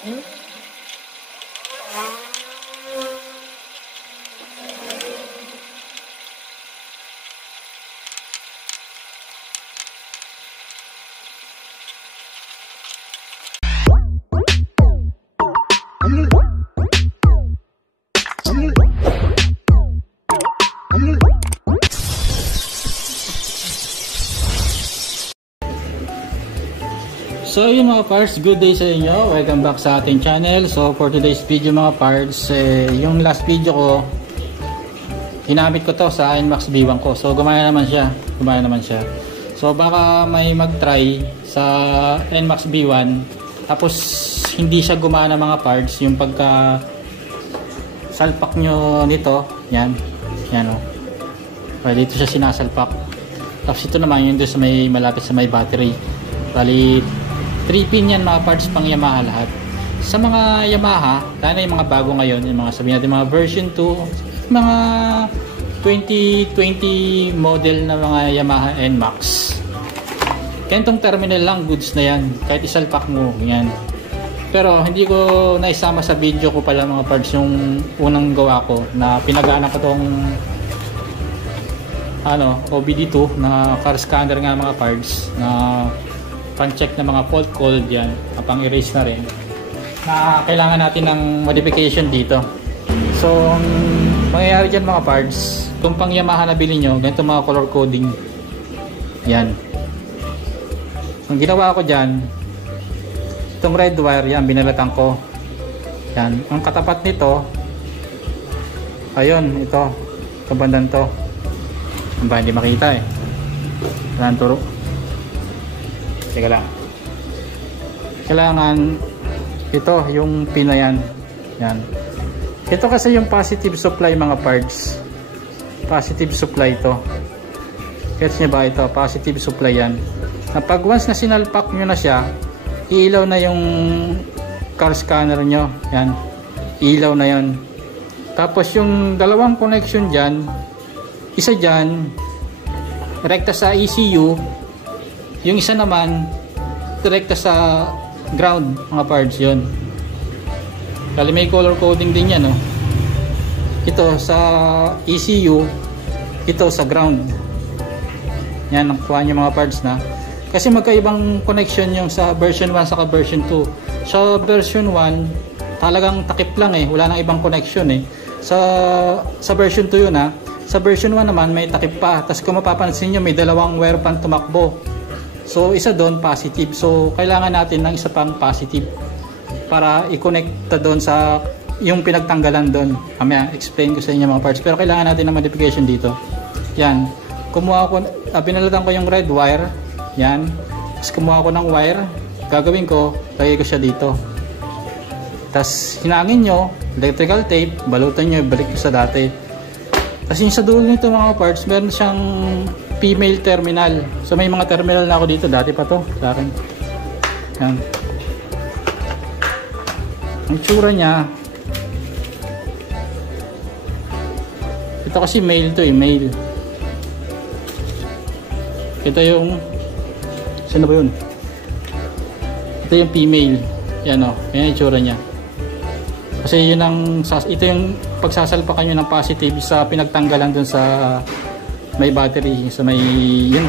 So yun mga parts, good day sa inyo. Welcome back sa ating channel. So for today's video mga parts, yung last video ko, hinamit ko to sa NMAX B1 ko. So gumana naman siya. So baka may mag-try sa NMAX B1 tapos hindi siya gumana mga parts. Yung pagka salpak nyo nito, yan o. Okay, dito siya sinasalpak. Tapos ito naman yung doon sa may malapit sa may battery. Bali 3 pin yan mga parts pang Yamaha lahat. Sa mga Yamaha, lalo na yung mga bago ngayon, yung mga sabihin natin mga version 2, mga 2020 model na mga Yamaha NMAX. Kentong terminal lang, goods na yan. Kahit isalpak mo, yan. Pero hindi ko naisama sa video ko pala mga parts yung unang gawa ko na pinagana ko tong OBD2 na car scanner nga mga parts na pang-check na mga fault code yan, pang-erase na rin, na kailangan natin ng modification dito. So mangyayari dyan mga parts, kung pang Yamaha na bilhin nyo, ganito mga color coding yan. Ang ginawa ko dyan, itong red wire yan, binalatan ko yan. Ang katapat nito ayun, ito bandan to, hindi makita kailangan turo. Teka lang. Kailangan ito, yung pin na yan. Ito kasi yung positive supply mga parts. Positive supply to. Gets nyo ba ito? Positive supply yan. Na pag once na sinalpak nyo na siya, iilaw na yung car scanner nyo. Yan. Iilaw na yan. Tapos yung dalawang connection dyan, isa dyan, rekta sa ECU, yung isa naman direkta sa ground mga parts yun. Kali may color coding din yan ito sa ECU, ito sa ground. Yan, nakuha nyo mga parts na. Kasi magkaibang connection yung sa version 1 saka version 2. Sa version 1 talagang takip lang wala nang ibang connection sa version 2 yun Sa version 1 naman may takip pa. Tapos kung mapapansin nyo may dalawang wire pan tumakbo. So isa doon positive. So kailangan natin ng isa pang positive para i-connect doon sa yung pinagtanggalan doon. Mamaya explain ko sa inyo mga parts. Pero kailangan natin ng modification dito. Yan. Kumuha ko, binalatan ko yung red wire. Yan. Tapos kumuha ko ng wire. Gagawin ko, lagay ko siya dito. Tapos hinangin nyo, electrical tape, balutan nyo, balik ko sa dati. Tapos yung sa dulo nito mga parts, meron siyang female terminal. So may mga terminal na ako dito, dati pa to sa akin. Yan. Ang tsura niya, ito kasi male to male. Ito yung, saan ba yun? Ito yung female. Yan yan yung tsura niya. Kasi yun ito yung pagsasalpakan nyo ng positive sa pinagtanggalan dun sa may battery, so may yun.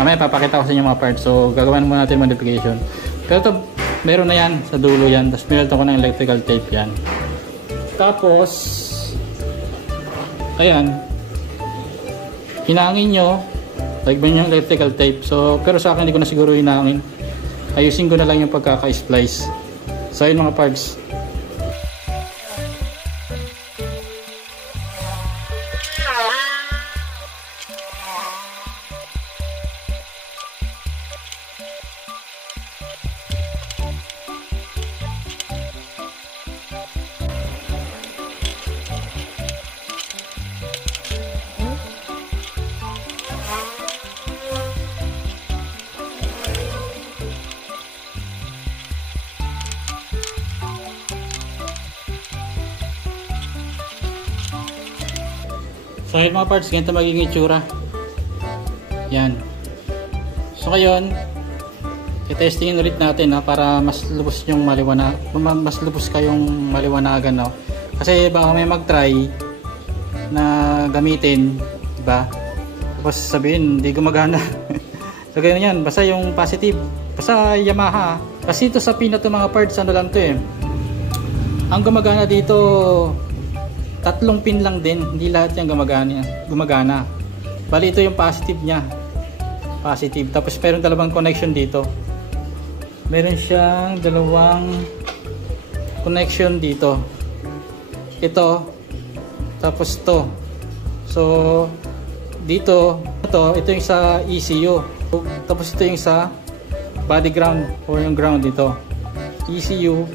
Mamaya papakita ko sa inyo mga parts. So gagawin muna natin modification. Pero ito meron na yan sa dulo yan. Tapos minaltan ko ng electrical tape yan. Tapos ayan, hinangin nyo, lagyan nyo yung electrical tape. So pero sa akin hindi ko na siguro hinangin. Ayusin ko na lang yung pagkaka-splice. So ayun mga parts. So ayun mga parts, ganito magiging itsura. Yan. So ngayon, i-testingin ulit natin para mas lubos yung mas lubos kayong maliwanagan, no? Kasi baka may mag-try na gamitin, diba? Tapos sabihin hindi gumagana. So ganyan yan, basta yung positive, basta Yamaha. Kasi ito sa Pina to mga parts, ano lang to eh, ang gumagana dito 3 pin lang din, hindi lahat yan gumagana. Bali ito yung positive nya, positive. Tapos meron dalawang connection dito, meron siyang dalawang connection dito, ito tapos to. So dito ito yung sa ECU, tapos ito yung sa body ground or yung ground dito. ECU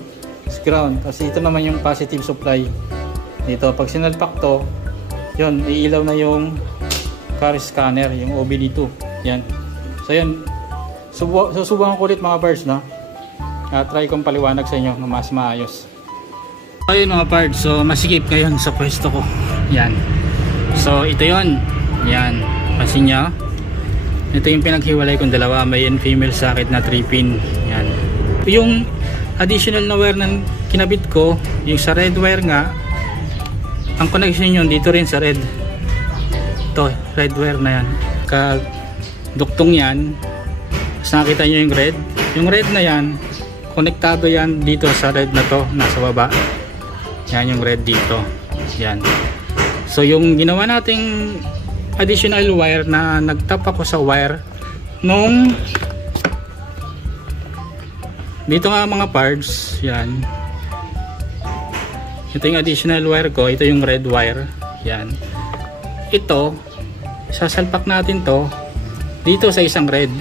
is ground, kasi ito naman yung positive supply dito. Pag sinalpak to, yun, iilaw na yung car scanner, yung OBD2 yan. So yun, susubukan ko ulit mga parts, no? Try kong paliwanag sa inyo na mas maayos. Ayun mga parts, so masikip ngayon sa pwesto ko yan. So ito yun, yan, pansin nyo, ito yung pinaghiwalay kong dalawa, may and female socket na 3 pin yan. Yung additional na wire na kinabit ko, yung sa red wire nga, ang connection yun dito rin sa red, ito red wire na yan, kaduktong yan. Tapos nakita nyo yung red na yan, konektado yan dito sa red na to, nasa baba yan, yung red dito yan. So yung ginawa nating additional wire na nagtap ako sa wire nung dito nga mga parts yan, ito yung additional wire ko, ito yung red wire yan. Ito sasalpak natin to dito sa isang red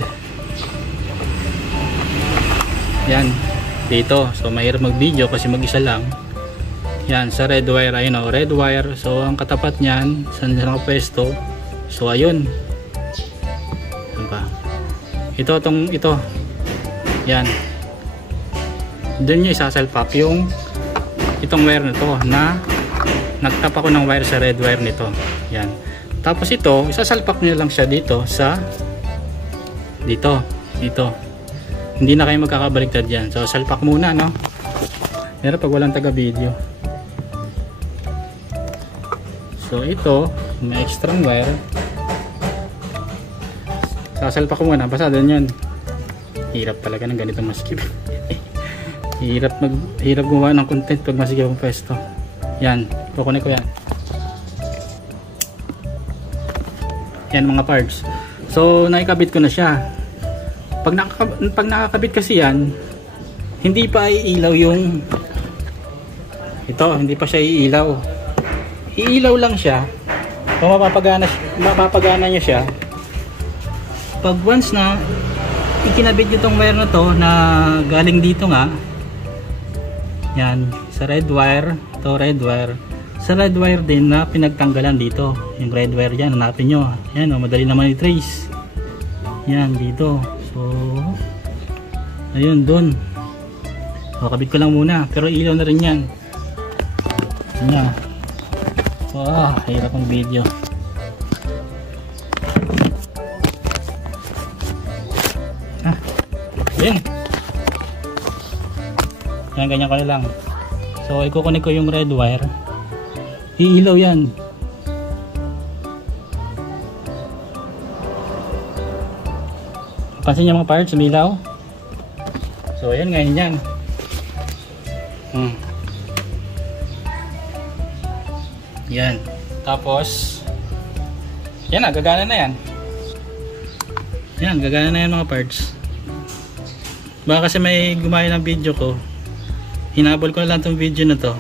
yan dito. So mahirap mag video kasi mag isa lang yan sa red wire, ayun o, red wire. So ang katapat nyan saan nakapwesto, so ayun ito yan, doon nyo isasalpak yung itong wire na to na nagtap ako ng wire sa red wire nito yan. Tapos ito isasalpak nyo lang siya dito sa dito, hindi na kayo magkakabaliktad yan. So salpak muna, no, pero pag walang taga video. So ito may extra wire, sasalpak ko muna, basta doon yun. Hirap talaga ng ganito maskip. hirap gumawa ng content pag masikip ang pwesto. Yan, kukunin ko yan. Yan mga parts. So naikabit ko na siya. Pag nakakabit kasi yan, hindi pa iilaw yung ito, hindi pa siya iilaw. Iilaw lang siya kung mapapagana niya siya pag once na ikinabit nyo tong wire na to na galing dito nga yan sa red wire, to red wire, sa red wire din na pinagtanggalan dito, yung red wire yan, hanapin nyo yan, madali naman i-trace yan dito. So ayun dun, kabit ko lang muna pero ilaw na rin yan yan. So hirap ang video. Yan. Yan, ganyan ko na lang. So ikukunik ko yung red wire, iilaw yan. Pansin niyo mga parts, umilaw. So ayan, ngayon yan. Yan. Tapos yan, gagana na yan. Yan, gagana na yan mga parts. Baka kasi may gumaya ng video ko, hinabol ko na lang itong video na to.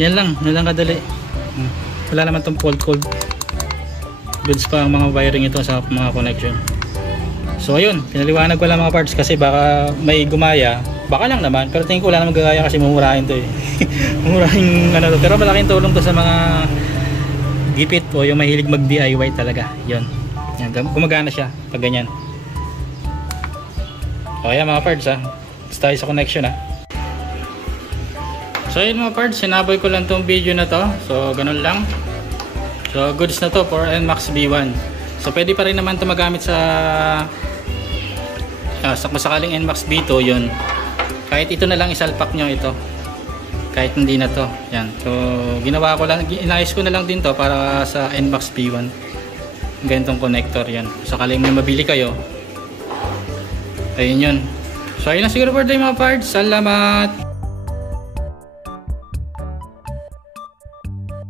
Yan lang kadali. Wala naman itong fault code, goods pa ang mga wiring ito sa mga connection. So ayun, pinaliwanag ko lang mga parts kasi baka may gumaya, baka lang naman, pero tingin ko wala naman gagaya kasi mumurahin to eh. Mumurahin ano to, pero malaking tulong to sa mga gipit o yung mahilig mag DIY talaga. Yun, yan, gumagana siya pag ganyan. O yan mga parts ha, tayo sa connection ha. So yun mga parts, sinaboy ko lang tong video na to. So ganun lang. So goods na to for NMAX B1. So pwede pa rin naman to magamit sa kung sakaling NMAX B2 yun, kahit ito na lang isalpak nyo ito, kahit hindi na to. Yan. So ginawa ko lang, inayos ko na lang din to para sa NMAX B1. Ganitong connector yan. Sakaling may mabili kayo, ayun yun. So ayun na siguro for today mga parts. Salamat!